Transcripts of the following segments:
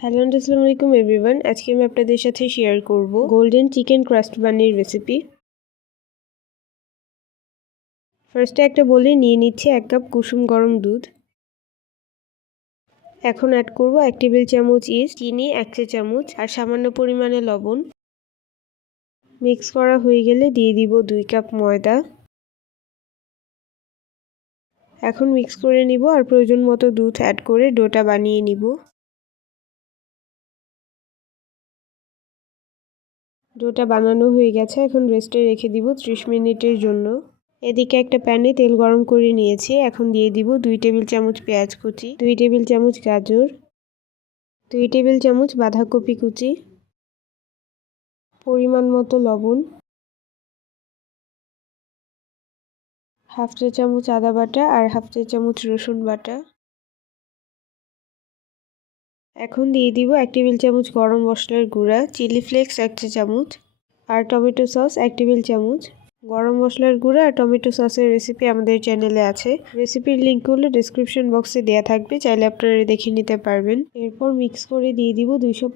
Hello আসসালামু আলাইকুম everyone আজকে আমি আপনাদের সাথে শেয়ার করব গোল্ডেন চিকেন ক্রাস্ট বানির রেসিপি ফার্স্টে একটা বলে নিয়ে নিচ্ছি এক কাপ কুসুম গরম দুধ। এখন অ্যাড করব এক টেবিল চামচ ইস্ট চিনি, এক চা চামচ, আর সামান্য পরিমাণে লবণ। মিক্স করা হয়ে গেলে দিয়ে দিব দুই কাপ ময়দা। এখন মিক্স করে নিব, আর প্রয়োজন মতো দুধ অ্যাড করে ডোটা বানিয়ে নিব। ডোটা বানানো হয়ে গেছে। এখন রেস্টে রেখে দিব ত্রিশ মিনিটের জন্য। এদিকে একটা প্যানে তেল গরম করে নিয়েছি। এখন দিয়ে দিব দুই টেবিল চামচ পেঁয়াজ কুচি, দুই টেবিল চামচ গাজর, দুই টেবিল চামচ বাঁধাকপি কুচি, পরিমাণ মতো লবণ, হাফ চা চামচ আদা বাটা আর হাফ চা চামচ রসুন বাটা। এখন দিয়ে দিব এক টেবিল চামচ গরম মশলার গুঁড়া, চিলি ফ্লেক্স এক চা চামচ আর টমেটো সস এক টেবিল চামচ। গরম মশলার গুঁড়া আর টমেটো সসের রেসিপি আমাদের চ্যানেলে আছে। রেসিপির লিঙ্কগুলো ডিসক্রিপশন বক্সে দেওয়া থাকবে, চাইলে আপনারা দেখে নিতে পারবেন। এরপর মিক্স করে দিয়ে দিব দুইশো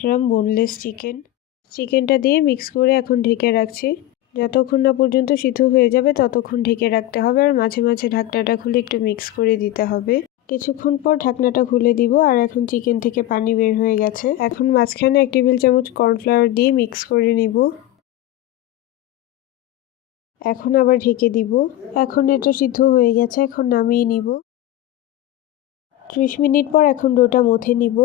গ্রাম বোনলেস চিকেন চিকেনটা দিয়ে মিক্স করে এখন ঢেকে রাখছি। যতক্ষণ না পর্যন্ত সিদ্ধ হয়ে যাবে, ততক্ষণ ঢেকে রাখতে হবে আর মাঝে মাঝে ঢাকনাটা খুলে একটু মিক্স করে দিতে হবে। কিছুক্ষণ পর ঢাকনাটা খুলে দিব আর এখন চিকেন থেকে পানি বের হয়ে গেছে। এখন মাঝখানে এক টেবিল চামচ কর্নফ্লাওয়ার দিয়ে মিক্স করে নিব। এখন আবার ঢেকে দিব। এখন এটা সিদ্ধ হয়ে গেছে, এখন নামিয়ে নিব। ত্রিশ মিনিট পর এখন ডোটা মথে নিব।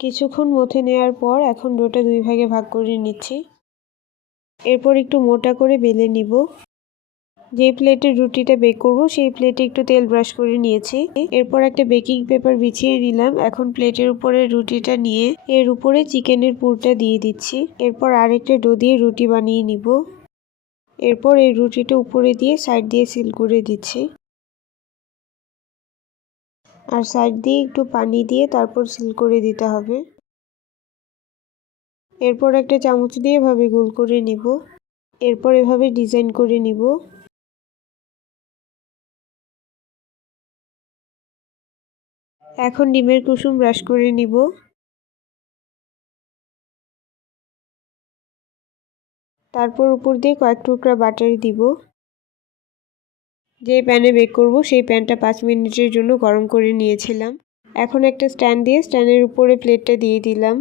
কিছুক্ষণ মথে নেওয়ার পর এখন ডোটা দুই ভাগে ভাগ করে নিচ্ছি। এরপর একটু মোটা করে বেলে নিব। যে প্লেটে রুটিটা বেক করব, সেই প্লেটে একটু তেল ব্রাশ করে নিয়েছি। এরপর একটা বেকিং পেপার বিছিয়ে নিলাম। এখন প্লেটের উপরে রুটিটা নিয়ে এর উপরে চিকেনের পুরটা দিয়ে দিচ্ছি। এরপর আরেকটা ডো দিয়ে রুটি বানিয়ে নিব। এরপর এই রুটিটা উপরে দিয়ে সাইড দিয়ে সিল করে দিচ্ছি। আর সাইড দিয়ে একটু পানি দিয়ে তারপর সিল করে দিতে হবে। এরপর একটা চামচ দিয়ে এভাবে গোল করে নিব। এরপর এভাবে ডিজাইন করে নিব। এখন ডিমের কুসুম ব্রাশ করে নিব। তারপর উপর দিয়ে কয়েক টুকরা বাটার দিব। যে প্যানে বেক করব, সেই প্যানটা পাঁচ মিনিটের জন্য গরম করে নিয়েছিলাম। এখন একটা স্ট্যান্ড দিয়ে স্ট্যান্ডের উপরে প্লেটটা দিয়ে দিলাম।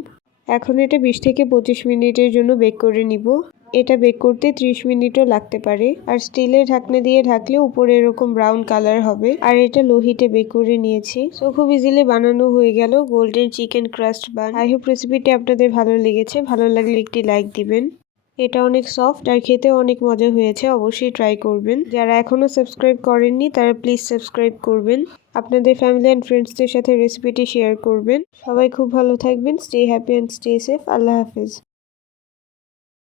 এখন এটা বিশ থেকে পঁচিশ মিনিটের জন্য বেক করে নিব। এটা বেক করতে 30 মিনিটও লাগতে পারে। আর স্টিলের ঢাকনা দিয়ে ঢাকলে উপরে এরকম ব্রাউন কালার হবে। আর এটা লোহিতে বেক করে নিয়েছি। সো খুব ইজিলি বানানো হয়ে গেল golden chicken crust bun I hope রেসিপিটি আপনাদের ভালো লেগেছে। ভালো লাগলে একটি লাইক দিবেন। এটা অনেক সফট আর খেতে অনেক মজা হয়েছে। অবশ্যই ট্রাই করবেন। যারা এখনও সাবস্ক্রাইব করেননি, তারা প্লিজ সাবস্ক্রাইব করবেন। আপনাদের ফ্যামিলি অ্যান্ড ফ্রেন্ডসদের সাথে রেসিপিটি শেয়ার করবেন। সবাই খুব ভালো থাকবেন। Stay happy and stay safe Allah Hafiz.